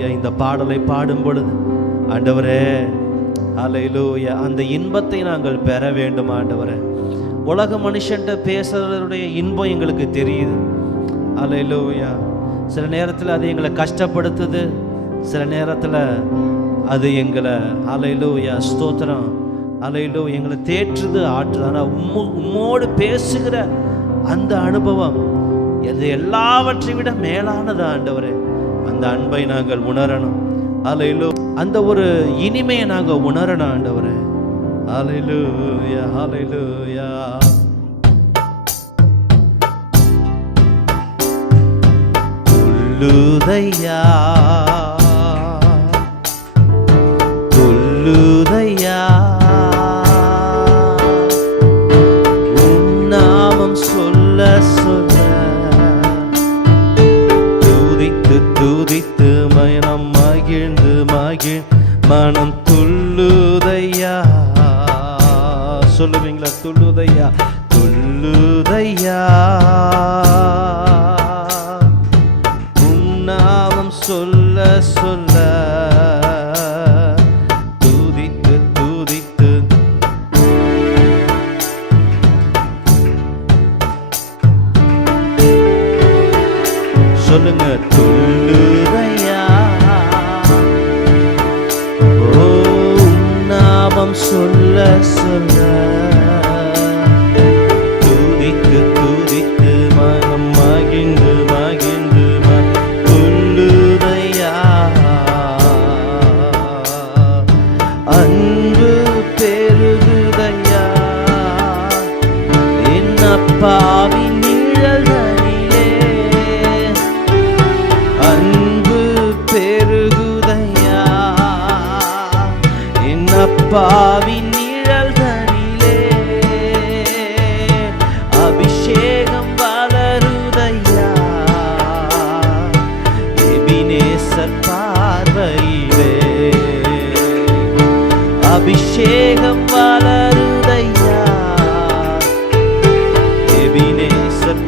அலையிலூயா இந்த பாடலை பாடும் பொழுது ஆண்டவரே அலையிலூயா அந்த இன்பத்தை நாங்கள் பெற வேண்டும் ஆண்டவரே. உலக மனுஷன்ட்ட பேசுறதுடைய இன்பம் எங்களுக்கு தெரியுது. அலையிலூயா சில நேரத்தில் அது எங்களை கஷ்டப்படுத்துது. சில நேரத்தில் அது எங்களை அலையிலூயா ஸ்தோத்திரம். அலையிலோ எங்களை தேற்றுது ஆற்றுது. ஆனால் உம்மோ உம்மோடு பேசுகிற அந்த அனுபவம் இது எல்லாவற்றை விட மேலானது ஆண்டவரே. அந்த அன்பை நாங்கள் உணரணும். அலையிலோ அந்த ஒரு இனிமையை நாங்கள் உணரணும் ஆண்டவரே. அலையிலூயா அலையிலூயா உள்ளுதையா. மகிழ்ந்து மனம் துள்ளுதையா? சொல்லுவீங்களா? துள்ளுதையா? துள்ளுதையா? உன்னாமம் சொல்ல சொல்ல சொல்லுங்க துள்ளுதை நாமம் சொல்ல சொல்ல எபினேசர்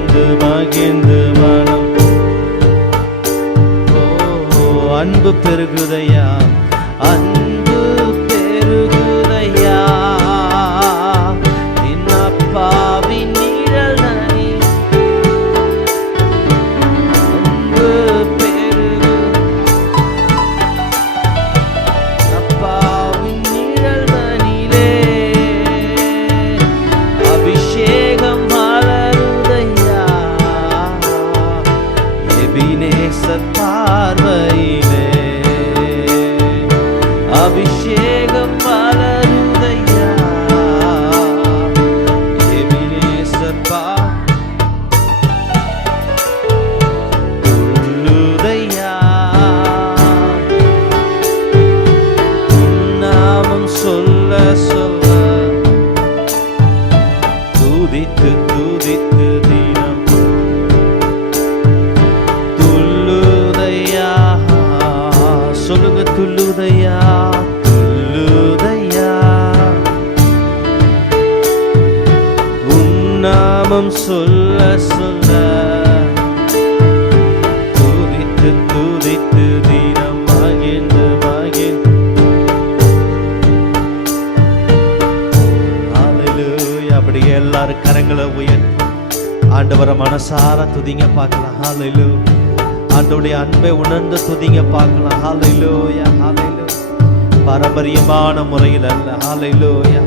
மகிழ்ந்து மகிழ்ந்து மனம். ஓ அன்பு பெருகுதையா. எல்லாரும் கரங்களை உயர்த்தி ஆண்டவரை மனசார துதிங்க பார்க்கலாம். ஹாலையிலோ ஆண்டவருடைய அன்பை உணர்ந்து துதிங்க பார்க்கலாம். ஹalleluya ஹாலையிலோ பாரம்பரியமான முறையில் அல்ல. ஹalleluya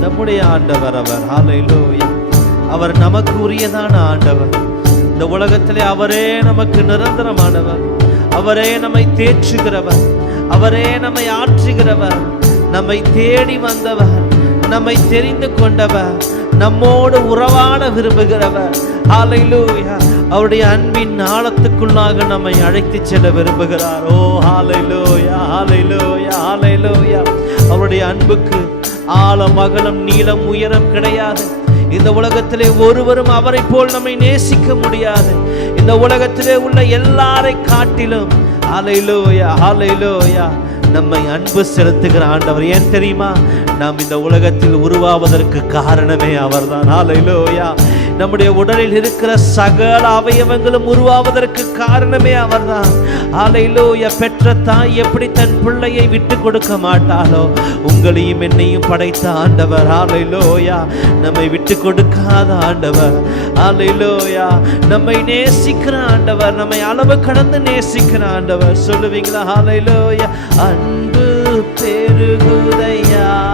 நம்முடைய ஆண்டவர் அவர். ஹalleluya அவர் நமக்கு உரியதான ஆண்டவர். இந்த உலகத்திலே அவரே நமக்கு நிரந்தரமானவர். அவரே நம்மை தேற்றுகிறவர். அவரே நம்மை ஆற்றுகிறவர். நம்மை தேடி வந்தவர். நம்மை தெரிந்து கொண்டவர். நம்மோடு உறவாட விரும்புகிறவர். ஹalleluya அவருடைய அன்பின் ஆழத்துக்குள்ளாக நம்மை அழைத்து செல்ல விரும்புகிறார். ஓ ஹalleluya ஹalleluya ஹalleluya அவருடைய அன்புக்கு ஆழம் அகலம் நீளம் உயரம் கிடையாது. இந்த உலகத்திலே ஒருவரும் அவரை போல் நம்மை நேசிக்க முடியாது. இந்த உலகத்திலே உள்ள எல்லாரை காட்டிலும் ஹalleluya ஹalleluya நம்மை அன்பு செலுத்துகிற ஆண்டவர். ஏன் தெரியுமா? நாம் இந்த உலகத்தில் உருவாவதற்கு காரணமே அவர்தான். ஆலையிலோயா நம்முடைய உடலில் இருக்கிற சகல அவயவங்களும் உருவாவதற்கு காரணமே அவர்தான். ஹalleluya பெற்ற தாய் எப்படி தன் பிள்ளையை விட்டு கொடுக்க மாட்டாளோ? உங்களையும் என்னையும் படைத்த ஆண்டவர். ஹalleluya நம்மை விட்டு கொடுக்காத ஆண்டவர். ஹalleluya நம்மை நேசிக்கிற ஆண்டவர். நம்மை அளவு கடந்து நேசிக்கிற ஆண்டவர். சொல்லுவீங்களா? ஹalleluya அன்பு பெருகுதையா.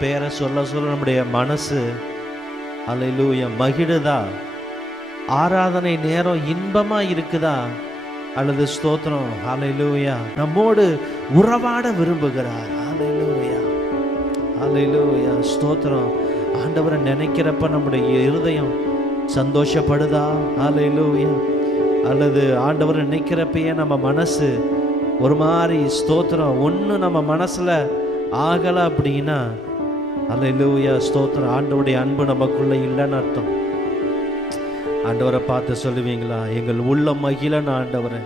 பேரை சொல்ல சொல்ல நம்முடைய மனசு அலையிலூய மகிழுதா? ஆராதனை நேரம் இன்பமா இருக்குதா? அல்லது ஸ்தோத்திரம் அலையிலூயா நம்மோடு உறவாட விரும்புகிறார். அலையிலூயா அலையிலூயா ஸ்தோத்திரம். ஆண்டவரை நினைக்கிறப்ப நம்முடைய இருதயம் சந்தோஷப்படுதா? அலையிலூயா அல்லது ஆண்டவரை நினைக்கிறப்பயே நம்ம மனசு ஒரு மாதிரி ஸ்தோத்திரம். ஒன்று நம்ம மனசில் ஆகலை அப்படின்னா ஹalleluya ஸ்தோத்திரம். ஆண்டவுடைய அன்பு நமக்குள்ளே இல்லைன்னு அர்த்தம். ஆண்டவரை பார்த்து சொல்லுவீங்களா? எங்கள் உள்ள மகிழன் ஆண்டவரை.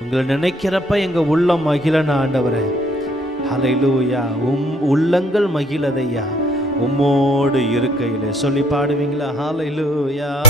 உங்களை நினைக்கிறப்ப எங்க உள்ள மகிழன் ஆண்டவரை. அலையிலூயா உம் உள்ளங்கள் மகிழதையா? உம்மோடு இருக்கையிலே. சொல்லி பாடுவீங்களா? ஹாலையிலூயா